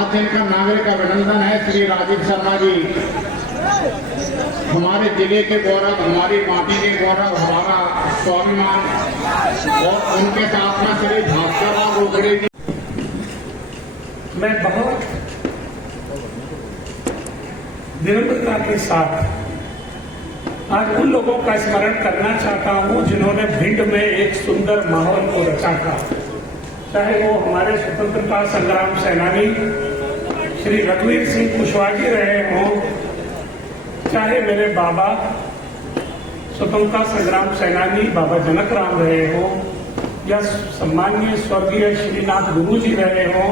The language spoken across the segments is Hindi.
आज जिनका नागरिक अभिनंदन है श्री राजीव शर्मा जी, हमारे जिले के गौरव, हमारी पार्टी के गौरव, हमारा स्वाभिमान, और उनके साथ में श्री भास्कर राव रोकड़े जी। मैं बहुत विनम्रता के साथ आज उन लोगों का स्मरण करना चाहता हूं जिन्होंने भिंड में एक सुंदर माहौल को रचा था। चाहे वो हमारे स्वतंत्रता संग्राम सेनानी श्री रघुवीर सिंह कुशवाहा जी रहे हों, चाहे मेरे बाबा स्वतंत्रता संग्राम सेनानी बाबा जनक राम रहे हों, या सम्माननीय स्वर्गीय श्रीनाथ गुरु जी रहे हों,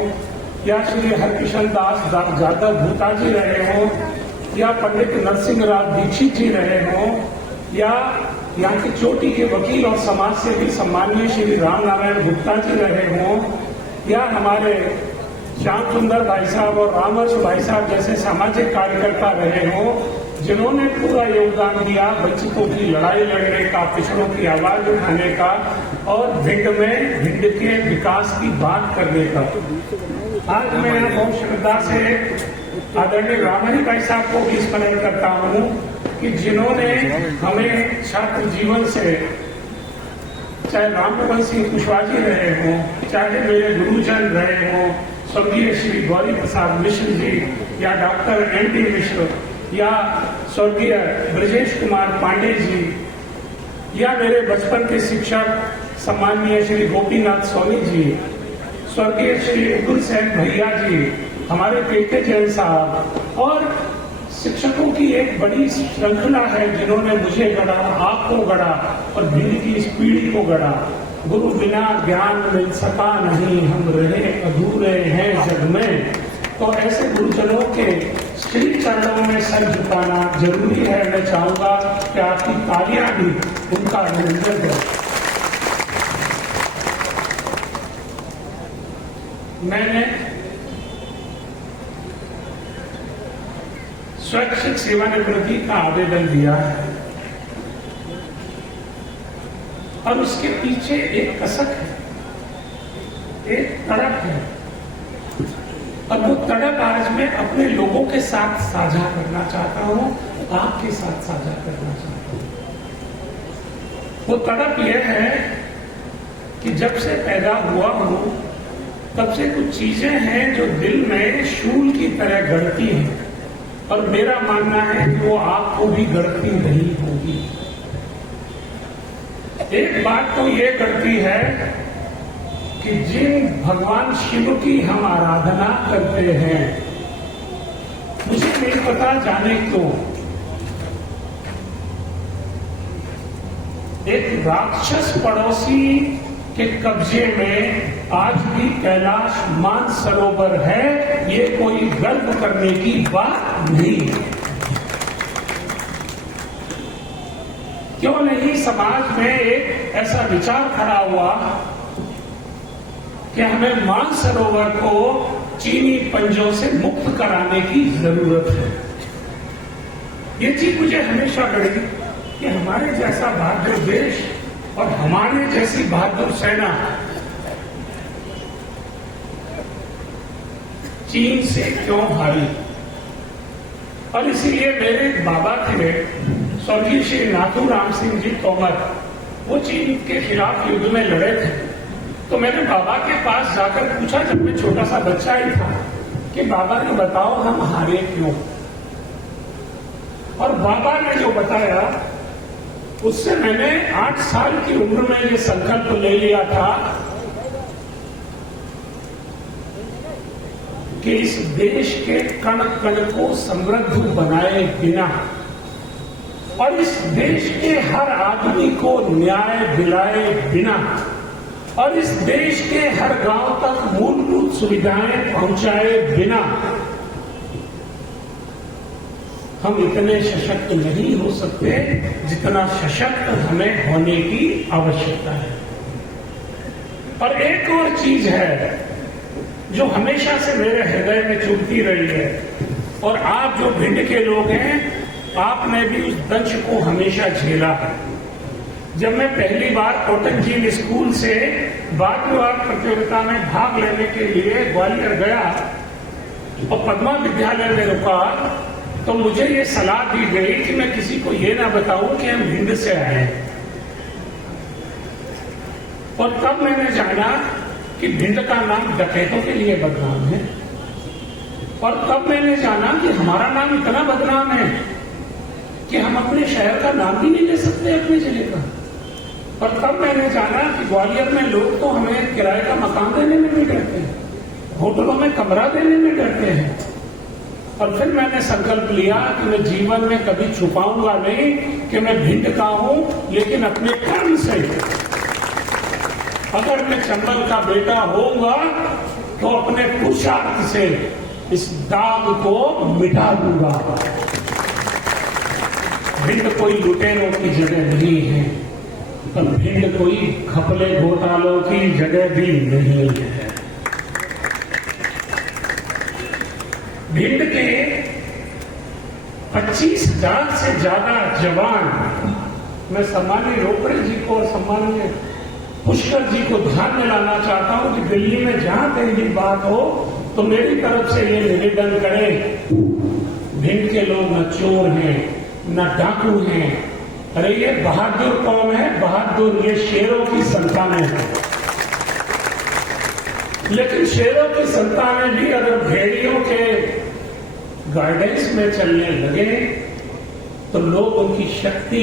या श्री हरकिशन दास जादव भूता जी रहे हों, या पंडित नरसिंह राव दीक्षित जी रहे हों, या यहाँ की चोटी के वकील और समाज सेवी सम्माननीय श्री राम नारायण गुप्ता जी रहे हों, या हमारे श्याम सुंदर भाई साहब और रामहर्ष भाई साहब जैसे सामाजिक कार्यकर्ता रहे हों, जिन्होंने पूरा योगदान दिया वंचितों की लड़ाई लड़ने का, पिछड़ों की आवाज उठाने का और भिंड में भिंड के विकास की बात करने का। आज मैं यहाँ बहुत श्रद्धा से आदरणीय रामहरि भाई साहब को भी स्मरण करता हूँ कि जिन्होंने हमें छात्र जीवन से, चाहे रामभवन सिंह कुशवाहा जी रहे हों, चाहे मेरे गुरुजन रहे हों स्वर्गीय श्री गौरी प्रसाद मिश्र जी, या डॉक्टर एन.टी. मिश्र, या स्वर्गीय ब्रजेश कुमार पांडे जी, या मेरे बचपन के शिक्षक सम्माननीय श्री गोपीनाथ सोनी जी, स्वर्गीय श्री अब्दुल सैन भैया जी, हमारे पेटे जैन साहब, और शिक्षकों की एक बड़ी श्रृंखला है जिन्होंने मुझे गढ़ा, आपको गढ़ा और भिंड की इस पीढ़ी को गढ़ा। गुरु बिना ज्ञान मिल सका नहीं, हम रहे अधूरे हैं जग में। तो ऐसे गुरुजनों के श्री चरणों में सर झुकाना जरूरी है। मैं चाहूंगा कि आपकी तालियां भी उनका अभिनंदन करें। मैंने स्वैच्छिक सेवानिवृत्ति का आवेदन दिया है और उसके पीछे एक कसक है, एक तड़प है, और वो तड़प आज मैं अपने लोगों के साथ साझा करना चाहता हूं, आपके साथ साझा करना चाहता हूं। वो तड़प यह है कि जब से पैदा हुआ हूं तब से कुछ चीजें हैं जो दिल में शूल की तरह गढ़ती हैं, और मेरा मानना है कि वो आपको भी गढ़ती नहीं होगी। एक बात तो ये गढ़ती है कि जिन भगवान शिव की हम आराधना करते हैं, मुझे नहीं पता जाने क्यों एक राक्षस पड़ोसी के कब्जे में आज भी कैलाश मानसरोवर है। ये कोई गर्व करने की बात नहीं है। क्यों नहीं समाज में एक ऐसा विचार खड़ा हुआ कि हमें मानसरोवर को चीनी पंजों से मुक्त कराने की जरूरत है। ये चीज मुझे हमेशा लगी कि हमारे जैसा बहादुर देश और हमारे जैसी बहादुर सेना चीन से क्यों हारी। और इसीलिए मेरे बाबा थे स्वर्गीय श्री नाथूराम सिंह जी तोमर, वो चीन के खिलाफ युद्ध में लड़े थे। तो मैंने बाबा के पास जाकर पूछा, जब मैं छोटा सा बच्चा ही था, कि बाबा ने बताओ हम हारे क्यों। और बाबा ने जो बताया उससे मैंने 8 साल की उम्र में ये संकल्प ले लिया था कि इस देश के कण कण को समृद्ध बनाए बिना और इस देश के हर आदमी को न्याय दिलाए बिना और इस देश के हर गांव तक मूलभूत सुविधाएं पहुंचाए बिना हम इतने सशक्त नहीं हो सकते जितना सशक्त हमें होने की आवश्यकता है। और एक और चीज है जो हमेशा से मेरे हृदय में चुभती रही है, और आप जो भिंड के लोग हैं, आपने भी उस दंश को हमेशा झेला है। जब मैं पहली बार कॉटन झील स्कूल से वाद विवाद प्रतियोगिता में भाग लेने के लिए ग्वालियर गया और पद्मा विद्यालय में रुका तो मुझे ये सलाह दी गई कि मैं किसी को ये ना बताऊं कि हम भिंड से आए हैं। और तब मैंने जाना कि भिंड का नाम डकैतों के लिए बदनाम है। और तब मैंने जाना कि हमारा नाम इतना बदनाम है कि हम अपने शहर का नाम भी नहीं ले सकते अपने जिले का। और तब मैंने जाना कि ग्वालियर में लोग तो हमें किराए का मकान देने में भी डरते हैं, होटलों में कमरा देने में डरते हैं। और फिर मैंने संकल्प लिया कि मैं जीवन में कभी छुपाऊंगा नहीं कि मैं भिंड का हूं, लेकिन अपने कर्म से अगर मैं चंबल का बेटा होऊंगा तो अपने पुरुषार्थ से इस दाग को मिटा दूंगा। भिंड कोई लुटेरों की जगह नहीं है, पर भिंड कोई खपले घोटालों की जगह भी नहीं है। भिंड के 25,000 से ज्यादा जवान, मैं सम्मानीय रोपड़े जी को और सम्मानीय पुष्कर जी को ध्यान में लाना चाहता हूं कि दिल्ली में जहां कहीं भी बात हो तो मेरी तरफ से ये निवेदन करें, भिंड के लोग न चोर हैं न डाकू हैं। अरे ये बहादुर कौम है, बहादुर ये शेरों की संतानें हैं। लेकिन शेरों की संतानें भी अगर भेड़ियों के गाइडेंस में चलने लगे तो लोग उनकी शक्ति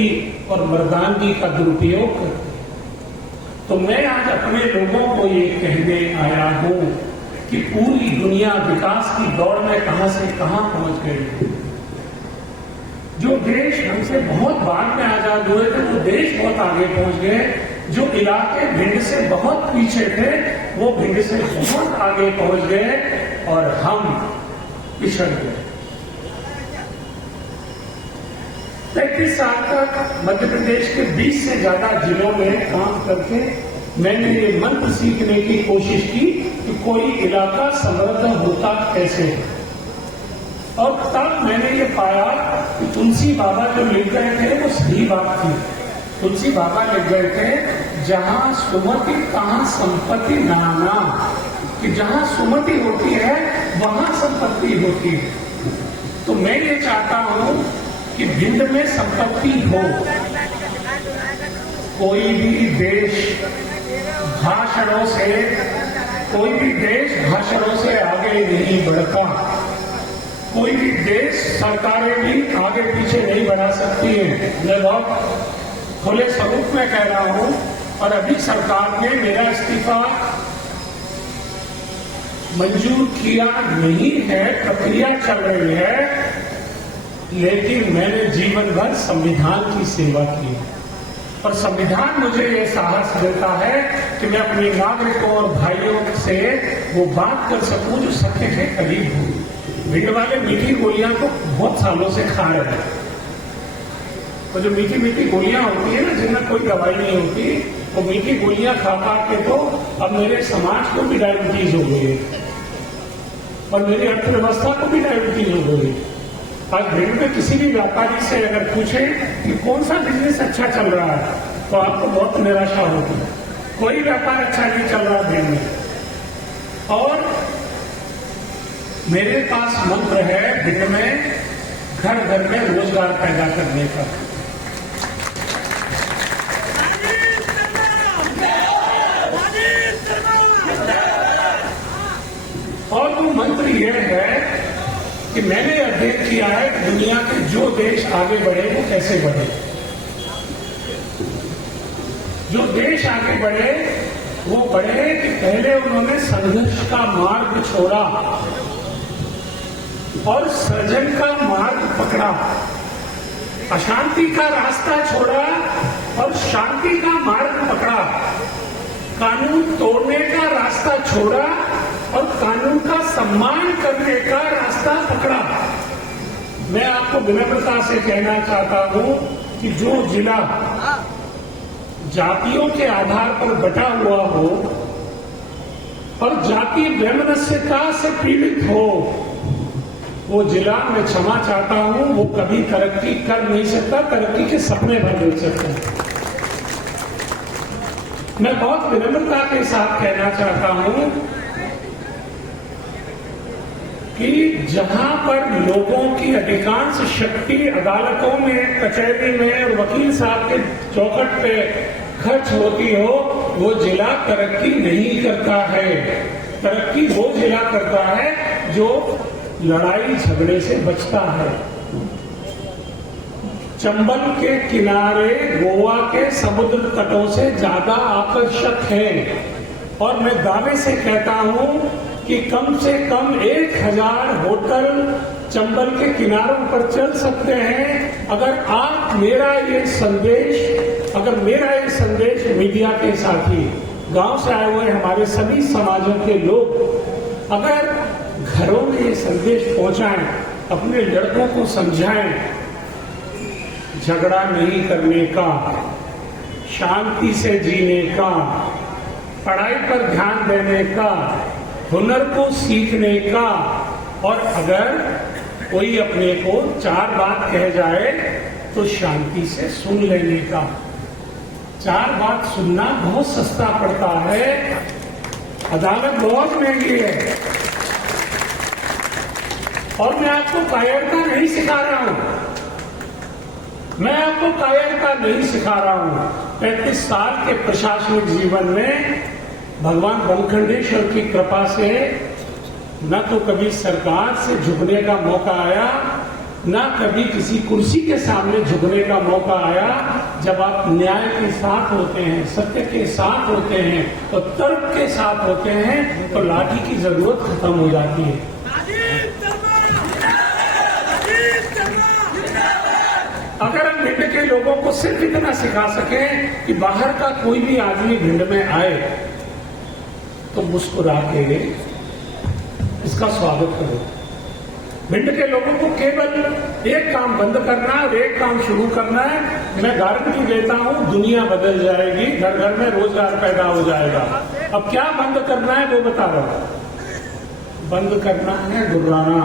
और मर्दानगी का दुरुपयोग करते। तो मैं आज अपने लोगों को ये कहने आया हूं कि पूरी दुनिया विकास की दौड़ में कहां से कहां पहुंच गई। जो देश हमसे बहुत बाद में आजाद हुए थे वो देश बहुत आगे पहुंच गए। जो इलाके भिंड से बहुत पीछे थे वो भिंड से बहुत आगे पहुंच गए और हम पिछड़ गए। 33 साल तक मध्य प्रदेश के 20 से ज्यादा जिलों में काम करके मैंने ये मंत्र सीखने की कोशिश की कि कोई इलाका समृद्ध होता कैसे। और तब मैंने ये पाया कि तुलसी बाबा जो लिख गए थे वो सही बात थी। तुलसी बाबा लिख गए थे, जहां सुमति तहां संपत्ति नाना, कि जहां सुमति होती है वहां संपत्ति होती है। तो मैं ये चाहता हूं कि भिंड में संपत्ति हो। कोई भी देश भाषणों से आगे नहीं बढ़ता। कोई भी देश सरकारें भी आगे पीछे नहीं बढ़ा सकती है। मैं बहुत खुले स्वरूप में कह रहा हूं। और अभी सरकार ने मेरा इस्तीफा मंजूर किया नहीं है, प्रक्रिया चल रही है, लेकिन मैंने जीवन भर संविधान की सेवा की और संविधान मुझे ये साहस देता है कि मैं अपने नागरिकों और भाइयों से वो बात कर सकूं जो सत्य के करीब हो। भिंड वाले मीठी गोलियां तो बहुत सालों से खा रहे हैं। तो जो मीठी मीठी गोलियां होती है ना, जिनमें कोई दवाई नहीं होती, वो मीठी गोलियां खा के तो अब मेरे समाज को भी डायबिटीज हो गई है और मेरी अर्थव्यवस्था को भी डायबिटीज हो गई। आज भिंड में किसी भी व्यापारी से अगर पूछे कि कौन सा बिजनेस अच्छा चल रहा है तो आपको बहुत निराशा होगी। कोई व्यापार अच्छा नहीं चल रहा भिंड में। और मेरे पास मंत्र है भिंड में घर घर में रोजगार पैदा करने का। और वो मंत्र यह है कि मैंने अध्ययन किया है कि दुनिया के जो देश आगे बढ़े वो कैसे बढ़े। जो देश आगे बढ़े वो बढ़े कि पहले उन्होंने संघर्ष का मार्ग छोड़ा और सृजन का मार्ग पकड़ा, अशांति का रास्ता छोड़ा और शांति का मार्ग पकड़ा, कानून तोड़ने का रास्ता छोड़ा और कानून का सम्मान करने का रास्ता पकड़ा। मैं आपको विनम्रता से कहना चाहता हूं कि जो जिला जातियों के आधार पर बटा हुआ हो और जाति वैमनस्यता से पीड़ित हो, वो जिला मैं क्षमा चाहता हूं वो कभी तरक्की कर नहीं सकता, तरक्की के सपने भर देख सकता है। मैं बहुत विनम्रता के साथ कहना चाहता हूं कि जहां पर लोगों की अधिकांश शक्ति अदालतों में, कचहरी में और वकील साहब के चौखट पे खर्च होती हो, वो जिला तरक्की नहीं करता है। तरक्की वो जिला करता है जो लड़ाई झगड़े से बचता है। चंबल के किनारे गोवा के समुद्र तटों से ज्यादा आकर्षक है और मैं दावे से कहता हूं कि कम से कम 1000 होटल चंबल के किनारों पर चल सकते हैं अगर मेरा ये संदेश मीडिया के साथी, गांव से आए हुए हमारे सभी समाजों के लोग अगर घरों में ये संदेश पहुंचाएं, अपने लड़कों को समझाएं, झगड़ा नहीं करने का, शांति से जीने का, पढ़ाई पर ध्यान देने का, हुनर को सीखने का, और अगर कोई अपने को 4 बात कह जाए तो शांति से सुन लेने का। 4 बात सुनना बहुत सस्ता पड़ता है, अदालत बहुत महंगी है। और मैं आपको कायरता नहीं सिखा रहा हूं, 35 साल के प्रशासनिक जीवन में भगवान बनखंडेश्वर की कृपा से न तो कभी सरकार से झुकने का मौका आया, न कभी किसी कुर्सी के सामने झुकने का मौका आया। जब आप न्याय के साथ होते हैं, सत्य के साथ होते हैं और तर्क के साथ होते हैं तो लाठी की जरूरत खत्म हो जाती है। अगर हम भिंड के लोगों को सिर्फ इतना सिखा सकें कि बाहर का कोई भी आदमी भिंड में आए तो मुस्कुरा के इसका स्वागत करो। भिंड के लोगों को केवल एक काम बंद करना है और एक काम शुरू करना है। मैं गारंटी देता हूं दुनिया बदल जाएगी, घर घर में रोजगार पैदा हो जाएगा। अब क्या बंद करना है वो बता रहा हूं। बंद करना है गुर्राना,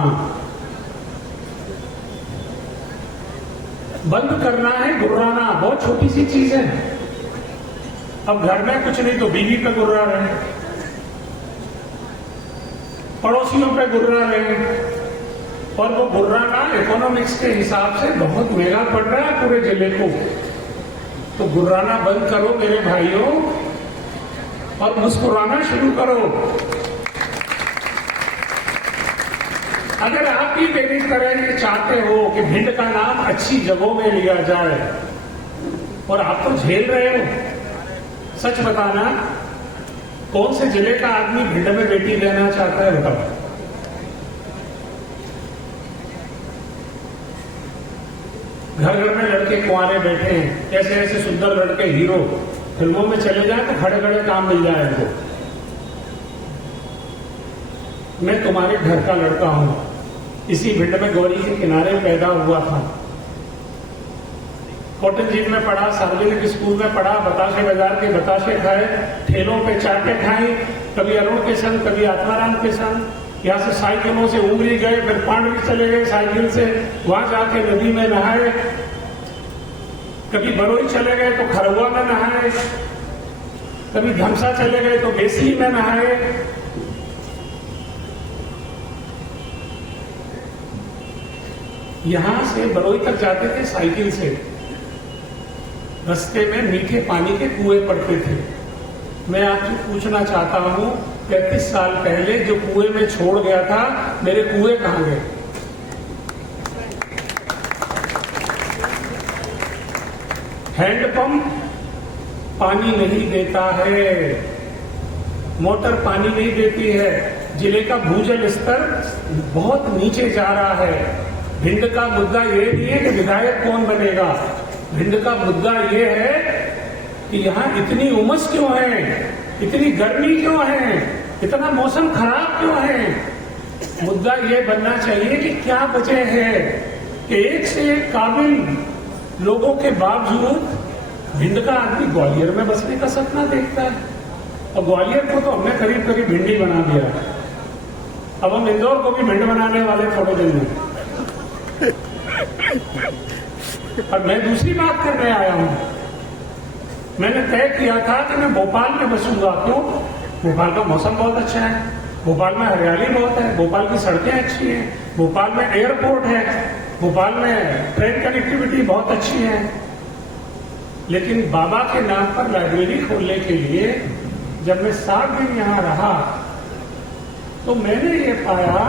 बंद करना है गुर्राना। बहुत छोटी सी चीज है। अब घर में कुछ नहीं तो बीवी पे गुर्रा रहे, पड़ोसियों पे गुर्रा रहे, और वो गुर्राना इकोनॉमिक्स के हिसाब से बहुत महंगा पड़ रहा है पूरे जिले को। तो गुर्राना बंद करो मेरे भाइयों और मुस्कुराना शुरू करो। अगर आप भी मेरी तरह ये चाहते हो कि भिंड का नाम अच्छी जगहों में लिया जाए, और आप तो झेल रहे हो, सच बताना कौन से जिले का आदमी भिंड में बेटी लेना चाहता है बताओ। घर घर में लड़के कुंवारे बैठे हैं, ऐसे ऐसे सुंदर लड़के हीरो फिल्मों में चले जाए तो खड़े खड़े काम मिल जाए इनको। मैं तुम्हारे घर का लड़का हूं, इसी भिंड में गौरी के किनारे पैदा हुआ था। कॉटन जीन में पढ़ा, सार्वजनिक स्कूल में पढ़ा, बताशे बाजार के बताशे खाए, ठेलों पे चाटे खाए, कभी अरुण के संग, कभी आत्माराम के संग। यहाँ से साइकिलों से उमरी गए, फिर पांडवी चले गए साइकिल से, वहां जाके नदी में नहाए, कभी बरोई चले गए तो खरवा में नहाए, कभी धमसा चले गए तो बेसी में नहाए। यहां से बरोई तक जाते थे साइकिल से, रास्ते में मीठे पानी के कुएं पड़ते थे। मैं आपसे पूछना चाहता हूं, 35 साल पहले जो कुएं में छोड़ गया था, मेरे कुएं कहां गए? हैंडपंप पानी नहीं देता है, मोटर पानी नहीं देती है, जिले का भूजल स्तर बहुत नीचे जा रहा है। भिंड का मुद्दा ये नहीं है कि विधायक कौन बनेगा, भिंड का मुद्दा ये है कि यहाँ इतनी उमस क्यों है, इतनी गर्मी क्यों है, इतना मौसम खराब क्यों है। मुद्दा ये बनना चाहिए कि क्या वजह है कि एक से एक काबिल लोगों के बावजूद भिंड का आदमी ग्वालियर में बसने का सपना देखता है। और ग्वालियर को तो हमने करीब करीब भिंडी बना दिया, अब हम इंदौर को भी भिंड बनाने वाले थोड़े दिन में। और मैं दूसरी बात करने आया हूं, मैंने तय किया था कि मैं भोपाल में बसूंगा। क्यों? भोपाल का मौसम बहुत अच्छा है, भोपाल में हरियाली बहुत है, भोपाल की सड़कें अच्छी हैं, भोपाल में एयरपोर्ट है, भोपाल में ट्रेन कनेक्टिविटी बहुत अच्छी है। लेकिन बाबा के नाम पर लाइब्रेरी खोलने के लिए जब मैं 7 दिन यहां रहा तो मैंने ये पाया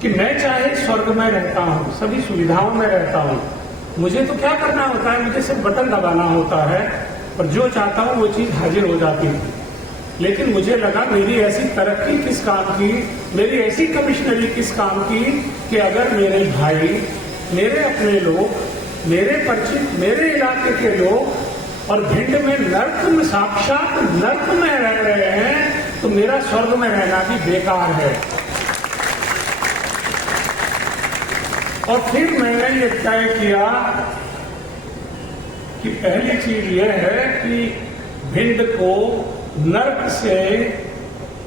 कि मैं चाहे स्वर्ग में रहता हूं, सभी सुविधाओं में रहता हूं, मुझे तो क्या करना होता है, मुझे सिर्फ बटन दबाना होता है और जो चाहता हूं वो चीज हाजिर हो जाती है। लेकिन मुझे लगा मेरी ऐसी तरक्की किस काम की, मेरी ऐसी कमिश्नरी किस काम की कि अगर मेरे भाई, मेरे अपने लोग, मेरे परिचित, मेरे इलाके के लोग और भिंड में नर्क में, साक्षात नर्क में रह रहे हैं तो मेरा स्वर्ग में रहना भी बेकार है। और फिर मैंने ये तय किया कि पहली चीज यह है कि भिंड को नर्क से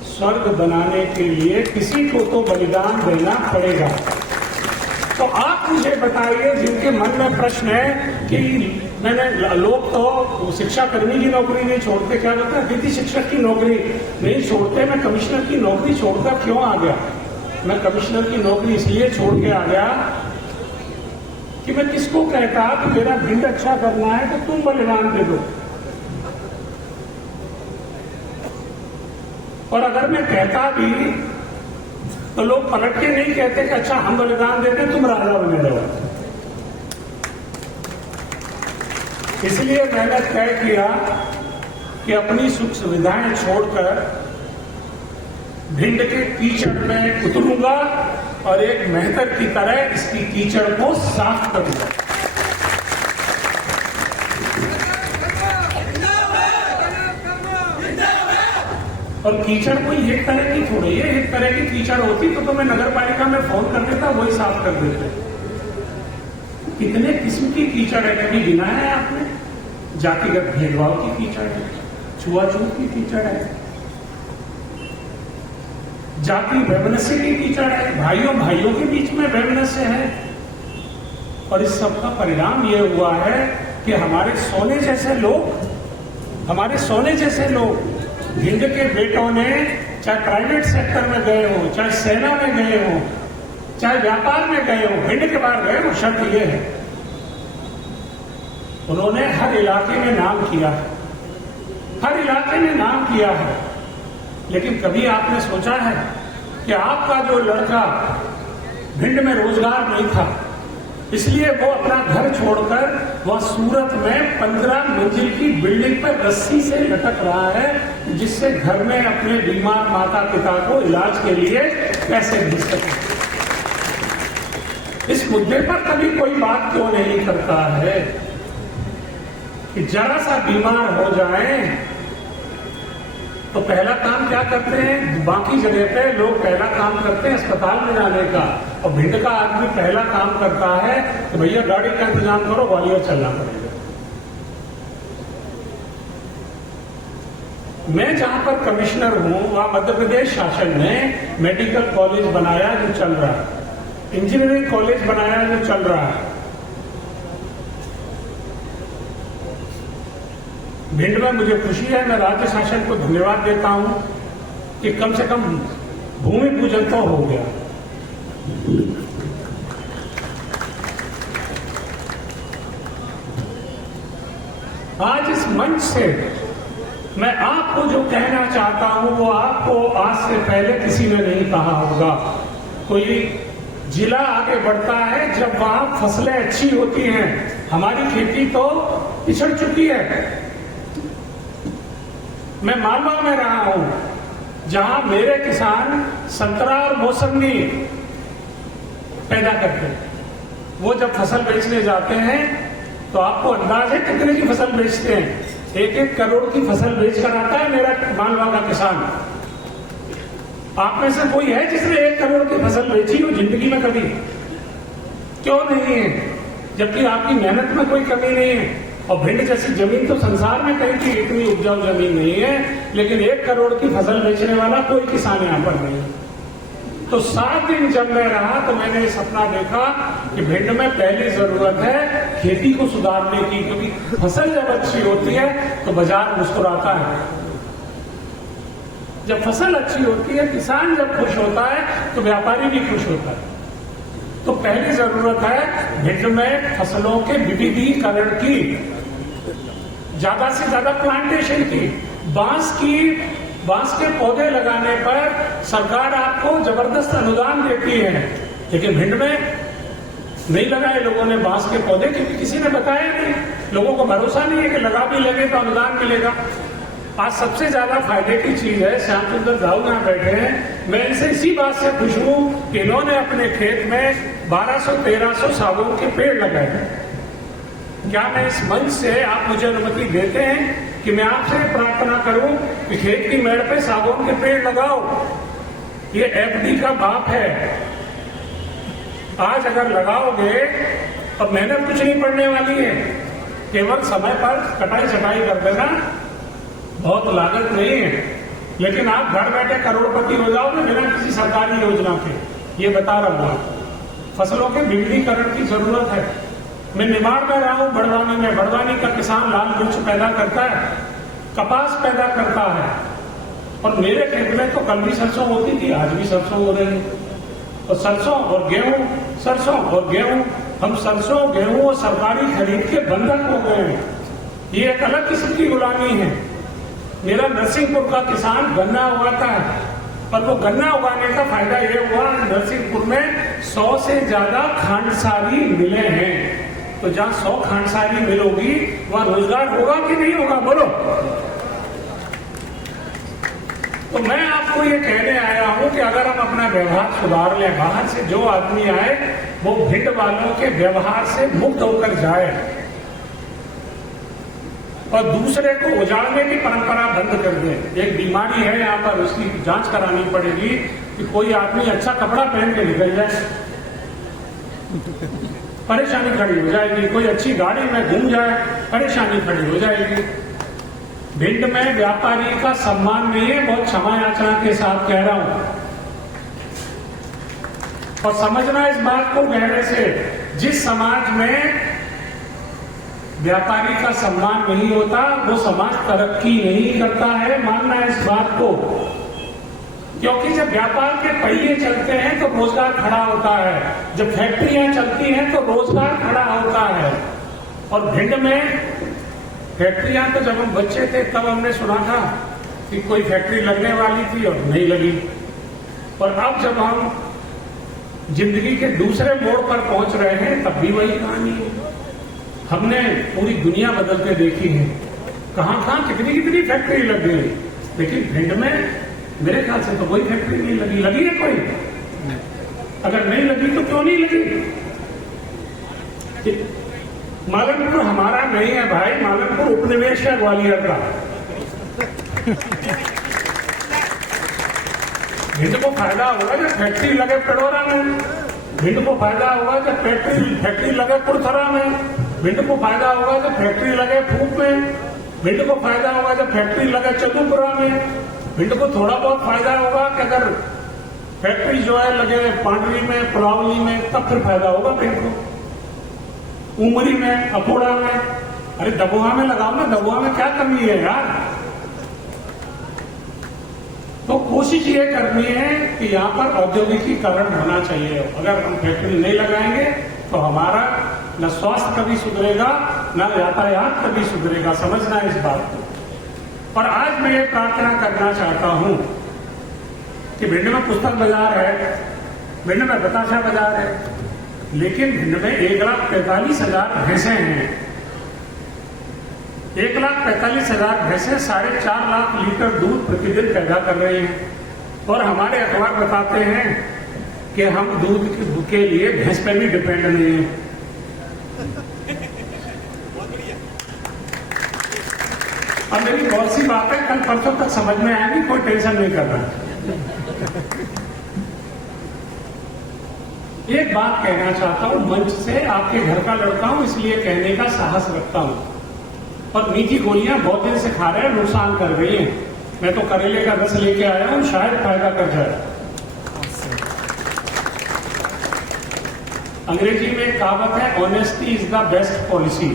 स्वर्ग बनाने के लिए किसी को तो बलिदान देना पड़ेगा। तो आप मुझे बताइए, जिनके मन में प्रश्न है कि मैंने, लोग तो शिक्षा कर्मी की नौकरी नहीं छोड़ते, क्या बोलते हैं, अतिथि शिक्षक की नौकरी नहीं छोड़ते, मैं कमिश्नर की नौकरी छोड़कर क्यों आ गया? मैं कमिश्नर की नौकरी इसलिए छोड़ के आ गया कि मैं किसको कहता कि मेरा भिंड अच्छा करना है तो तुम बलिदान दे दो, और अगर मैं कहता भी तो लोग पलट के नहीं कहते कि अच्छा हम बलिदान देते तुम राजा बने रहो। इसलिए मैंने तय किया कि अपनी सुख सुविधाएं छोड़कर भिंड के कीचड़ में उतरूंगा और एक मेहतर की तरह इसकी कीचड़ को साफ करूंगा। और कीचड़ कोई एक तरह की थोड़ी है, एक तरह की कीचड़ होती तो मैं नगर पालिका में फोन कर देता, वही साफ कर देते। कितने किस्म की कीचड़ है, कभी गिना है आपने? जातिगत भेदभाव की कीचड़ है, छुआछूत की कीचड़ है, जाति वैमनस्य की कीचड़ है, भाइयों भाइयों के बीच में वैमनस्य है। और इस सब का परिणाम यह हुआ है कि हमारे सोने जैसे लोग भिंड के बेटों ने चाहे प्राइवेट सेक्टर में गए हो, चाहे सेना में गए हो, चाहे व्यापार में गए हो, भिंड के बाहर गए हो, शर्त यह है उन्होंने हर इलाके में नाम किया है, हर इलाके में नाम किया है। लेकिन कभी आपने सोचा है कि आपका जो लड़का भिंड में रोजगार नहीं था, इसलिए वो अपना घर छोड़कर वह सूरत में 15 मंजिल की बिल्डिंग पर रस्सी से लटक रहा है, जिससे घर में अपने बीमार माता पिता को इलाज के लिए पैसे भेज सके। इस मुद्दे पर कभी कोई बात क्यों नहीं करता है कि जरा सा बीमार हो जाए तो पहला काम क्या करते हैं? बाकी जगह पे लोग पहला काम करते हैं अस्पताल में जाने का, और भिंड का आदमी पहला काम करता है कि भैया गाड़ी का इंतजाम करो, ग्वालियर चलना पड़ेगा। मैं जहां पर कमिश्नर हूं वहां मध्य प्रदेश शासन ने मेडिकल कॉलेज बनाया जो चल रहा है, इंजीनियरिंग कॉलेज बनाया जो चल रहा है। भिंड में मुझे खुशी है, मैं राज्य शासन को धन्यवाद देता हूं कि कम से कम भूमि पूजन तो हो गया। आज इस मंच से मैं आपको जो कहना चाहता हूं वो आपको आज से पहले किसी ने नहीं कहा होगा। कोई जिला आगे बढ़ता है जब वहां फसलें अच्छी होती हैं। हमारी खेती तो पिछड़ चुकी है। मैं मालवा में रहा हूं जहां मेरे किसान संतरा और मौसमी पैदा करते हैं। वो जब फसल बेचने जाते हैं तो आपको अंदाज है कितने की फसल बेचते हैं? 1-1 करोड़ की फसल बेचकर आता है मेरा मालवा का किसान। आप में से कोई है जिसने 1 करोड़ की फसल बेची हो जिंदगी में कभी? क्यों नहीं है? जबकि आपकी मेहनत में कोई कमी नहीं है। और भिंड जैसी जमीन तो संसार में कहीं की इतनी उपजाऊ जमीन नहीं है, लेकिन 1 करोड़ की फसल बेचने वाला कोई किसान यहां पर नहीं है। तो 7 दिन जब मैं रहा तो मैंने ये सपना देखा कि भिंड में पहली जरूरत है खेती को सुधारने की, क्योंकि फसल जब अच्छी होती है तो बाजार मुस्कुराता है। जब फसल अच्छी होती है, किसान जब खुश होता है तो व्यापारी भी खुश होता है। तो पहली जरूरत है भिंड में फसलों के विविधीकरण की, ज्यादा से ज्यादा प्लांटेशन की। बांस के पौधे लगाने पर सरकार आपको जबरदस्त अनुदान देती है, लेकिन भिंड में नहीं लगाए लोगों ने बांस के पौधे, क्योंकि किसी ने बताया नहीं। लोगों को भरोसा नहीं है कि लगा भी लगे तो अनुदान मिलेगा। आज सबसे ज्यादा फायदे की चीज है, श्याम सुंदर साहू यहाँ बैठे हैं, मैं इनसे इसी बात से खुश हूं कि इन्होंने अपने खेत में 1200-1300 सागौन के पेड़ लगाए। क्या मैं इस मंच से आप मुझे अनुमति देते हैं कि मैं आपसे प्रार्थना करूं कि खेत की मेड़ पे सागौन के पेड़ लगाओ? ये एफडी का बाप है। आज अगर लगाओगे तो मेहनत कुछ नहीं पड़ने वाली है, केवल समय पर कटाई छटाई कर देना, बहुत लागत नहीं है। लेकिन आप घर बैठे करोड़पति हो जाओगे बिना किसी सरकारी योजना के, ये बता रहा हूं। फसलों के विविधीकरण की जरूरत है। मैं निमाड़ में रहा हूं, बड़वानी में। बड़वानी का किसान लाल मिर्च पैदा करता है, कपास पैदा करता है, और मेरे खेत में तो कल भी सरसों होती थी, आज भी सरसों हो रही है। और सरसों और गेहूं, सरसों और गेहूं, हम सरसों गेहूं और सरकारी खरीद के बंधक हो गए हैं। ये एक अलग किस्म की गुलामी है। मेरा नरसिंहपुर का किसान गन्ना उगाता है, पर वो गन्ना उगाने का फायदा ये हुआ नरसिंहपुर में 100 से ज्यादा खांडसारी मिले हैं। तो जहां 100 खांडसारी मिल होगी वहां रोजगार होगा कि नहीं होगा, बोलो? तो मैं आपको ये कहने आया हूं कि अगर हम अपना व्यवहार सुधार लें, बाहर से जो आदमी आए वो भिंड वालों के व्यवहार से मुक्त होकर जाए और दूसरे को उजाड़ने की परंपरा बंद कर दे। एक बीमारी है यहाँ पर, उसकी जांच करानी पड़ेगी कि कोई आदमी अच्छा कपड़ा पहन के निकल जाए, परेशानी खड़ी हो जाएगी। कोई अच्छी गाड़ी में घूम जाए, परेशानी खड़ी हो जाएगी। भिंड में व्यापारी का सम्मान नहीं है, बहुत क्षमा याचना के साथ कह रहा हूं। और समझना इस बात को गहरे से, जिस समाज में व्यापारी का सम्मान नहीं होता वो समाज तरक्की नहीं करता है, मानना है इस बात को। क्योंकि जब व्यापार के पहिए चलते हैं तो रोजगार खड़ा होता है, जब फैक्ट्रियां चलती हैं तो रोजगार खड़ा होता है। और भिंड में फैक्ट्रियां तो जब हम बच्चे थे तब हमने सुना था कि कोई फैक्ट्री लगने वाली थी और नहीं लगी। और अब जब हम जिंदगी के दूसरे मोड़ पर पहुंच रहे हैं तब भी वही कहानी है। हमने पूरी दुनिया बदल के देखी है, कहां कितनी फैक्ट्री लग गई, लेकिन भिंड में मेरे ख्याल से तो कोई फैक्ट्री नहीं लगी। लगी है कोई? अगर नहीं लगी तो क्यों नहीं लगी? मालनपुर हमारा नहीं है भाई, मालनपुर उपनिवेश है ग्वालियर का। भिंड को फायदा होगा जब फैक्ट्री लगे पेड़ोरा में, भिंड को फायदा होगा जब फैक्ट्री लगे पुरथरा में, भिंड को फायदा होगा जब फैक्ट्री लगे फूक में, भिंड को फायदा होगा जब फैक्ट्री लगे चतुपुरा में, भिंड को थोड़ा बहुत फायदा होगा कि अगर फैक्ट्री जो है लगे पांडवी में, पुलावली में, तब फिर फायदा होगा भिंड को। उमरी में, अपोड़ा में, अरे दबोहा में लगाओ ना, दबोहा में क्या कमी है यार? तो कोशिश ये करनी है कि यहाँ पर औद्योगिकीकरण होना चाहिए। अगर हम फैक्ट्री नहीं लगाएंगे तो हमारा न स्वास्थ्य कभी सुधरेगा, न यातायात कभी सुधरेगा। समझना है इस बात को। और आज मैं ये प्रार्थना करना चाहता हूं कि भिंड में पुस्तक बाजार है, भिंड में बताशा बाजार है, लेकिन भिंड में 1,45,000 भैंसें हैं। 1,45,000 भैंसें 4.5 लाख लीटर दूध प्रतिदिन पैदा कर रही हैं। और हमारे अखबार बताते हैं कि हम दूध के लिए भैंस पे भी डिपेंड नहीं है। अब मेरी बहुत सी बातें कल परसों तक समझ में आएंगी, कोई टेंशन नहीं करना। एक बात कहना चाहता हूं, मंच से आपके घर का लड़का हूं इसलिए कहने का साहस रखता हूं। और मीठी गोलियां बहुत दिन से खा रहे हैं, नुकसान कर रही हैं। मैं तो करेले का रस लेके आया हूं, शायद फायदा कर जाए। अंग्रेजी में एक कहावत है, honesty is the best policy.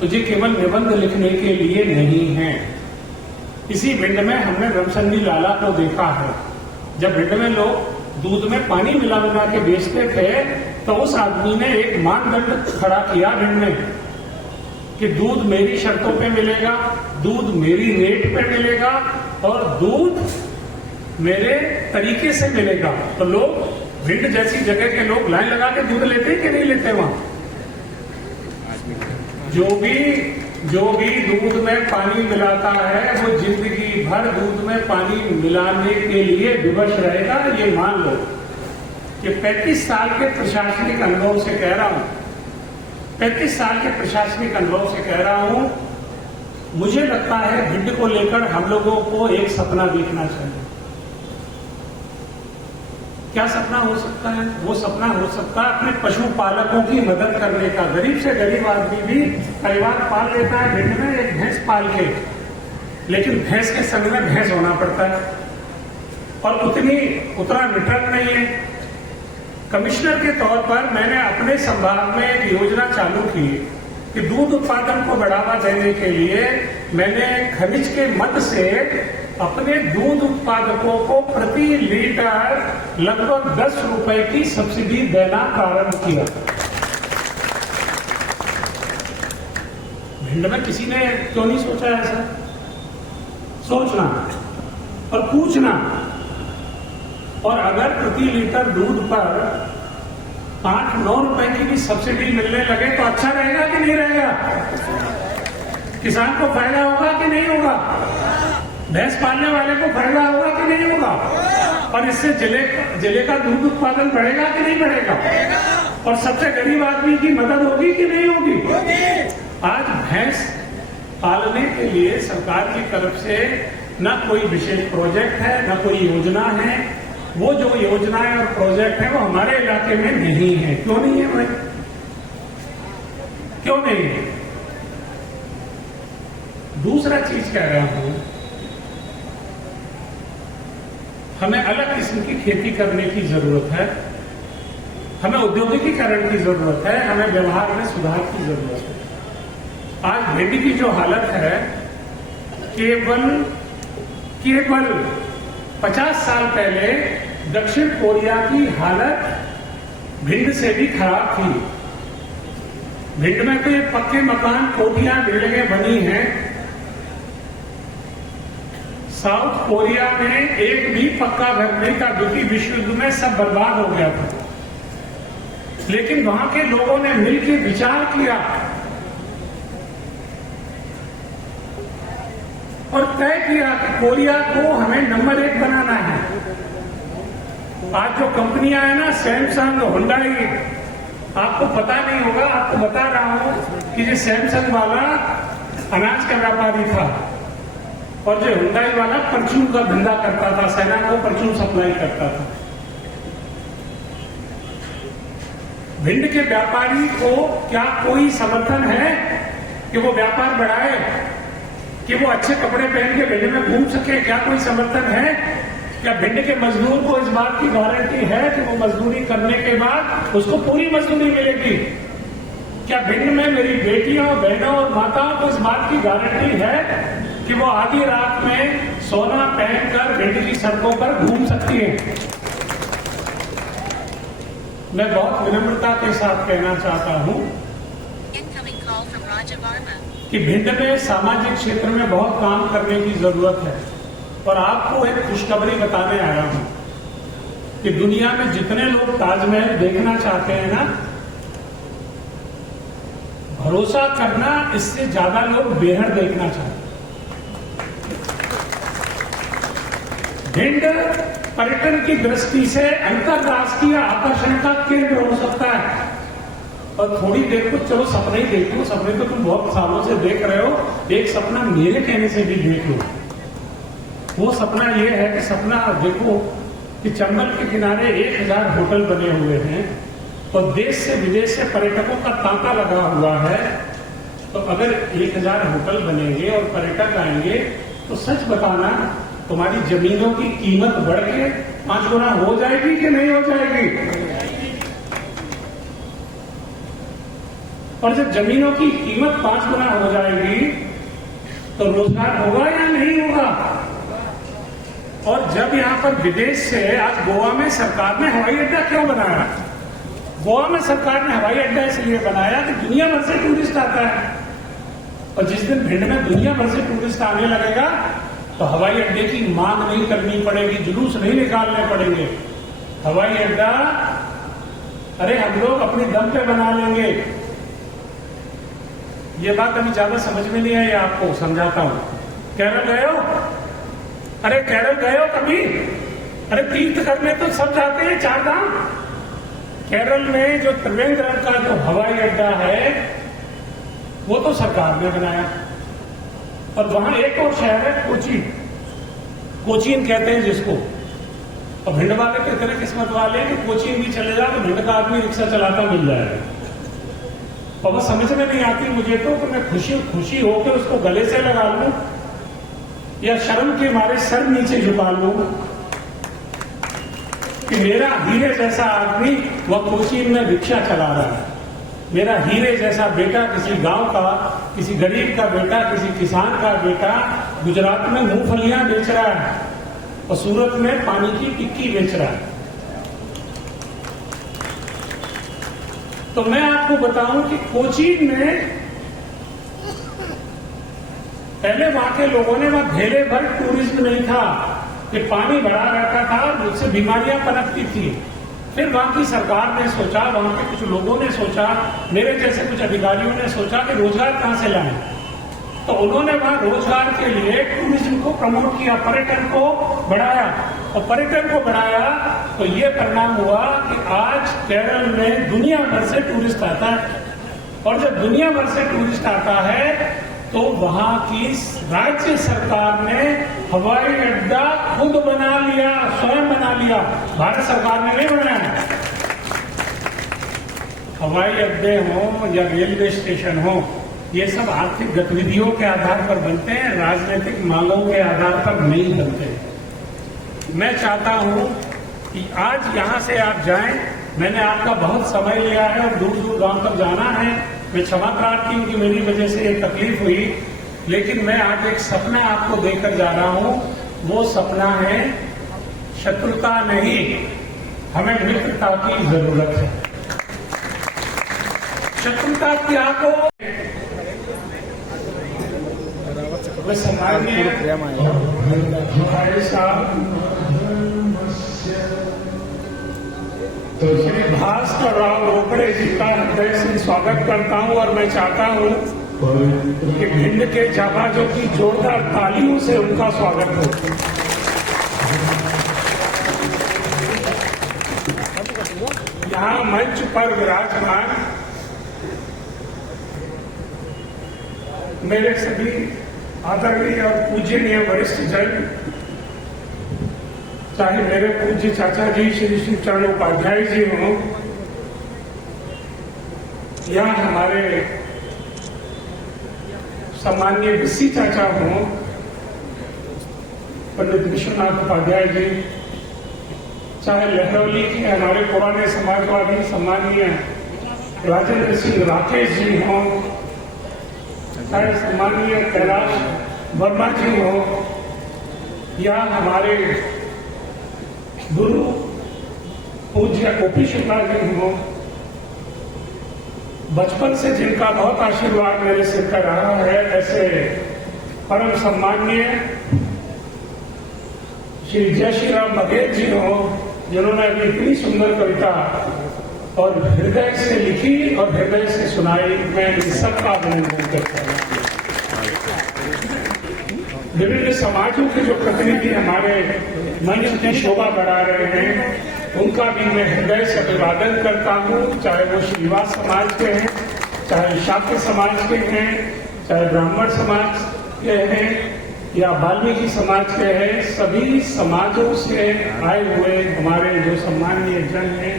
तो ये केवल निबंध लिखने के लिए नहीं है। इसी भिंड में हमने रमसंडी लाला को देखा है। जब भिंड में लोग दूध में पानी मिला के बेचते थे तो उस आदमी ने एक मानदंड खड़ा किया भिंड में कि दूध मेरी शर्तों पे मिलेगा, दूध मेरी रेट पे मिलेगा और दूध मेरे तरीके से मिलेगा। तो लोग भिंड जैसी जगह के लोग लाइन लगा के दूध लेते हैं कि नहीं लेते? वहां जो भी दूध में पानी मिलाता है वो जिंदगी भर दूध में पानी मिलाने के लिए विवश रहेगा। ये मान लो कि 35 साल के प्रशासनिक अनुभव से कह रहा हूं, 35 साल के प्रशासनिक अनुभव से कह रहा हूं, मुझे लगता है भिंड को लेकर हम लोगों को एक सपना देखना चाहिए। क्या सपना हो सकता है? वो सपना हो सकता है अपने पशुपालकों की मदद करने का। गरीब से गरीब आदमी भी परिवार पाल लेता है भिंड में एक भैंस पाल के, लेकिन भैंस के संग में भैंस होना पड़ता है और उतना रिटर्न नहीं है। कमिश्नर के तौर पर मैंने अपने संभाग में एक योजना चालू की कि दूध उत्पादन को बढ़ावा देने के लिए मैंने खनिज के मद से अपने दूध उत्पादकों को प्रति लीटर लगभग 10 रुपए की सब्सिडी देना प्रारंभ किया। भिंड में किसी ने क्यों नहीं सोचा ऐसा? सोचना और पूछना। और अगर प्रति लीटर दूध पर 8-9 रुपए की भी सब्सिडी मिलने लगे तो अच्छा रहेगा कि नहीं रहेगा? किसान को फायदा होगा कि नहीं होगा? भैंस पालने वाले को फायदा होगा कि नहीं होगा? और इससे जिले का दूध उत्पादन बढ़ेगा कि नहीं बढ़ेगा? और सबसे गरीब आदमी की मदद होगी कि नहीं होगी? आज भैंस पालने के लिए सरकार की तरफ से न कोई विशेष प्रोजेक्ट है, न कोई योजना है। वो जो योजनाएं और प्रोजेक्ट है वो हमारे इलाके में नहीं है। क्यों नहीं है भाई? क्यों नहीं है? दूसरा चीज कह रहा हूं, हमें अलग किस्म की खेती करने की जरूरत है, हमें औद्योगिकीकरण की जरूरत है, हमें व्यवहार में सुधार की जरूरत है। आज भिंड की जो हालत है, केवल 50 साल पहले दक्षिण कोरिया की हालत भिंड से भी खराब थी। भिंड में तो ये पक्के मकान, कोठियां, बिल्डिंगें बनी हैं। साउथ कोरिया में एक भी पक्का घर नहीं था। द्वितीय विश्व युद्ध में सब बर्बाद हो गया था। लेकिन वहां के लोगों ने मिलकर विचार किया और तय किया कि कोरिया को हमें नंबर 1 बनाना है। आज जो कंपनियां हैं ना, सैमसंग, हुंडई, आपको पता नहीं होगा, आपको बता रहा हूं कि ये सैमसंग वाला अनाज का व्यापारी था और जो हुंडई वाला परचून का धंधा करता था, सेना को परचून सप्लाई करता था। भिंड के व्यापारी को क्या कोई समर्थन है कि वो व्यापार बढ़ाए, कि वो अच्छे कपड़े पहन के भिंड में घूम सके? क्या कोई समर्थन है? क्या भिंड के मजदूर को इस बात की गारंटी है कि वो मजदूरी करने के बाद उसको पूरी मजदूरी मिलेगी? क्या भिंड में मेरी बेटियों, बहनों और माताओं को इस बात की गारंटी है कि वो आधी रात में सोना पहनकर भिंड की सड़कों पर घूम सकती है? मैं बहुत विनम्रता के साथ कहना चाहता हूं कि भिंड में सामाजिक क्षेत्र में बहुत काम करने की जरूरत है। और आपको एक खुशखबरी बताने आया हूं कि दुनिया में जितने लोग ताजमहल देखना चाहते हैं ना, भरोसा करना, इससे ज्यादा लोग बेहद देखना चाहते हैं। भिंड पर्यटन की दृष्टि से अंतरराष्ट्रीय आकर्षण का केंद्र हो सकता है। और थोड़ी देर को चलो सपने ही देखो, सपने तो तुम बहुत सालों से देख रहे हो, एक सपना मेरे कहने से भी देख लो। वो सपना ये है कि सपना देखो कि चंबल के किनारे 1000 होटल बने हुए हैं और देश से विदेश से पर्यटकों का तांता लगा हुआ है। तो अगर 1000 होटल बनेंगे और पर्यटक आएंगे तो सच बताना, तुम्हारी जमीनों की कीमत बढ़ के 5 गुना हो जाएगी कि नहीं हो जाएगी? और जब जमीनों की कीमत 5 गुना हो जाएगी तो रोजगार होगा या नहीं होगा? और जब यहां पर विदेश से, आज गोवा में सरकार ने हवाई अड्डा क्यों बनाया? गोवा में सरकार ने हवाई अड्डा इसलिए बनाया कि दुनिया भर से टूरिस्ट आता है, और जिस दिन भिंड में दुनिया भर से टूरिस्ट आने लगेगा तो हवाई अड्डे की मांग नहीं करनी पड़ेगी, जुलूस नहीं निकालने पड़ेंगे। हवाई अड्डा अरे हम लोग अपने दम पे बना लेंगे। ये बात अभी ज्यादा समझ में नहीं आई, आपको समझाता हूं। केरल गए हो? अरे केरल गए हो कभी? अरे तीर्थ करने तो सब जाते हैं, 4 धाम। केरल में जो त्रिवेंद्रम का जो हवाई अड्डा है वो तो सरकार ने बनाया, और वहां एक और शहर है कोचीन, कोचीन कहते हैं जिसको। और भिंड वाले तो इतने किस्मत वाले हैं कि कोचीन भी चले जाओ तो भिंड का आदमी रिक्शा चलाता मिल जाएगा। और वो समझ में नहीं आती मुझे तो कि मैं खुशी होकर उसको गले से लगा लूं या शर्म के मारे सर नीचे झुका लूं कि मेरा हीरे जैसा आदमी वह कोचीन में रिक्शा चला रहा है, मेरा हीरे जैसा बेटा किसी गांव का, किसी गरीब का बेटा, किसी किसान का बेटा गुजरात में मूंगफलियां बेच रहा है और सूरत में पानी की टिक्की बेच रहा है। तो मैं आपको बताऊं कि कोचीन में पहले वहां के लोगों ने वहां धेले भर टूरिज्म नहीं था कि पानी भरा रहता था, उससे बीमारियां पनपती थी। फिर वहां की सरकार ने सोचा, वहां के कुछ लोगों ने सोचा, मेरे जैसे कुछ अधिकारियों ने सोचा कि रोजगार कहां से लाएं, तो उन्होंने वहां रोजगार के लिए टूरिज्म को प्रमोट किया, पर्यटन को बढ़ाया। और पर्यटन को बढ़ाया तो ये परिणाम हुआ कि आज केरल में दुनिया भर से टूरिस्ट आता है, और जब दुनिया भर से टूरिस्ट आता है तो वहां की राज्य सरकार ने हवाई अड्डा खुद बना लिया, स्वयं बना लिया, भारत सरकार ने नहीं बनाया। हवाई अड्डे हो या रेलवे स्टेशन हो, ये सब आर्थिक गतिविधियों के आधार पर बनते हैं, राजनीतिक मांगों के आधार पर नहीं बनते। मैं चाहता हूं कि आज यहां से आप जाएं, मैंने आपका बहुत समय लिया है और दूर दूर गांव तक जाना है, मैं क्षमा प्रार्थी हूं कि मेरी वजह से एक तकलीफ हुई, लेकिन मैं आज एक सपना आपको देकर जा रहा हूं। वो सपना है शत्रुता नहीं, हमें मित्रता की जरूरत है। शत्रुता क्या को हमारे साहब तो श्री भास्कर राव रोकड़े जी का हृदय से स्वागत करता हूं, और मैं चाहता हूं कि भिंड के जाबाजों की जोरदार तालियों से उनका स्वागत हो। यहां मंच पर विराजमान मेरे सभी आदरणीय और पूजनीय वरिष्ठ जन, चाहे मेरे पूज्य चाचा जी श्री शिवचरण उपाध्याय जी हों या हमारे सम्माननीय विसी चाचा हों, पंडित विश्वनाथ उपाध्याय जी, चाहे लहरौली के हमारे पुराने समाजवादी सम्माननीय राजेंद्र सिंह राकेश जी हों, चाहे सम्माननीय कैलाश वर्मा जी हों, या हमारे गुरु पूज्य ओपी शुक्ला जी हों, बचपन से जिनका बहुत आशीर्वाद मेरे सिर पर रहा है, ऐसे परम सम्माननीय श्री जय श्री राम बघेल जी हों, जिन्होंने अपनी इतनी सुंदर कविता और हृदय से लिखी और हृदय से सुनाई, मैं इन सबका अभिनंदन करता हूं। विभिन्न समाजों के जो प्रतिनिधि हमारे मंच की शोभा बढ़ा रहे हैं, उनका भी मैं हृदय से अभिवादन करता हूं, चाहे वो श्रीवास समाज के हैं, चाहे शाक्य समाज के हैं, चाहे ब्राह्मण समाज के हैं या वाल्मीकि समाज के हैं। सभी समाजों से आए हुए हमारे जो सम्माननीय जन हैं,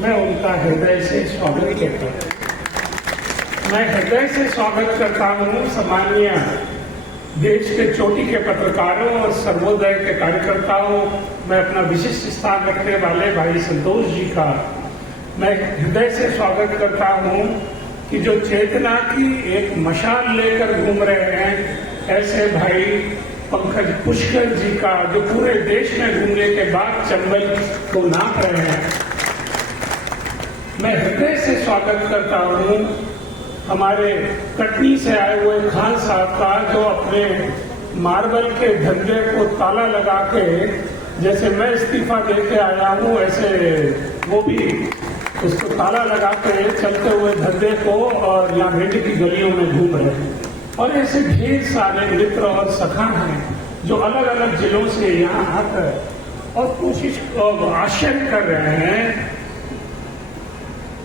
मैं उनका हृदय से स्वागत करता हूं। मैं हृदय से स्वागत करता हूं सम्माननीय देश के चोटी के पत्रकारों और सर्वोदय के कार्यकर्ताओं में अपना विशिष्ट स्थान रखने वाले भाई संतोष जी का मैं हृदय से स्वागत करता हूं। कि जो चेतना की एक मशाल लेकर घूम रहे हैं, ऐसे भाई पंकज पुष्कर जी का, जो पूरे देश में घूमने के बाद चंबल को नाप रहे हैं, मैं हृदय से स्वागत करता हूं हमारे कटनी से आए हुए खान साहब का, जो अपने मार्बल के धंधे को ताला लगा के, जैसे मैं इस्तीफा देके आया हूं ऐसे वो भी उसको ताला लगा के चलते हुए धंधे को और यहाँ भिंड की गलियों में घूम रहे हैं। और ऐसे ढेर सारे मित्र और सखा हैं जो अलग अलग जिलों से यहाँ आकर और कोशिश आश्चर्य कर रहे हैं।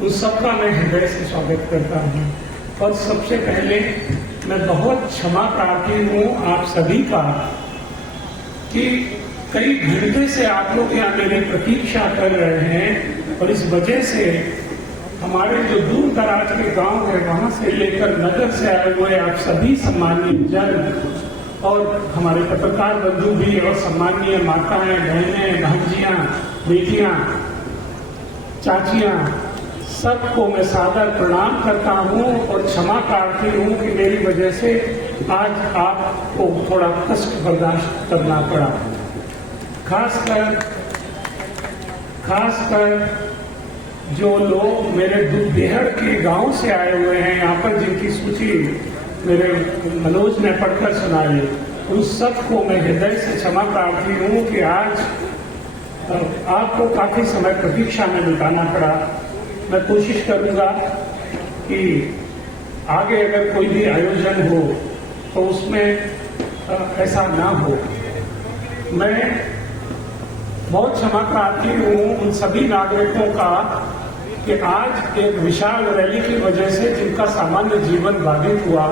उस सबका मैं हृदय से स्वागत करता हूँ। और सबसे पहले मैं बहुत क्षमा प्रार्थी हूँ आप सभी का कि कई घंटे से आप लोग यहाँ मेरी प्रतीक्षा कर रहे हैं, और इस वजह से हमारे जो दूर दराज के गांव है वहां से लेकर नगर से आए हुए आप सभी सम्मानीय जन और हमारे पत्रकार बंधु भी और सम्मानीय माताएं, बहनें, भांजियां, बेटियां, चाचियां, सबको मैं सादर प्रणाम करता हूं और क्षमा प्रार्थी हूं कि मेरी वजह से आज आपको थोड़ा कष्ट बर्दाश्त करना पड़ा। खासकर जो लोग मेरे बेहड़ के गांव से आए हुए हैं यहाँ पर, जिनकी सूची मेरे मनोज ने पढ़कर सुनाई, उन सबको मैं हृदय से क्षमा प्रार्थी हूँ कि आज आपको काफी समय प्रतीक्षा में बिताना पड़ा। मैं कोशिश करूंगा कि आगे अगर कोई भी आयोजन हो तो उसमें ऐसा ना हो। मैं बहुत क्षमा प्रार्थी हूँ उन सभी नागरिकों का कि आज एक विशाल रैली की वजह से जिनका सामान्य जीवन बाधित हुआ,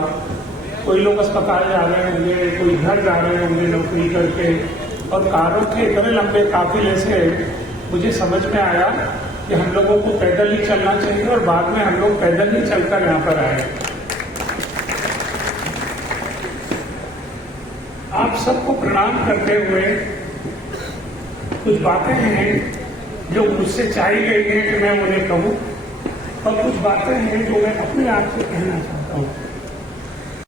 कोई लोग अस्पताल जा रहे होंगे, कोई घर जा रहे होंगे नौकरी करके, और कारों के इतने लंबे काफिले से मुझे समझ में आया कि हम लोगों को पैदल ही चलना चाहिए, और बाद में हम लोग पैदल ही चलकर यहाँ पर आए। आप सबको प्रणाम करते हुए कुछ बातें हैं जो मुझसे चाही गई हैं कि मैं उन्हें कहूँ, और कुछ बातें हैं जो मैं अपने आप से कहना चाहता हूँ।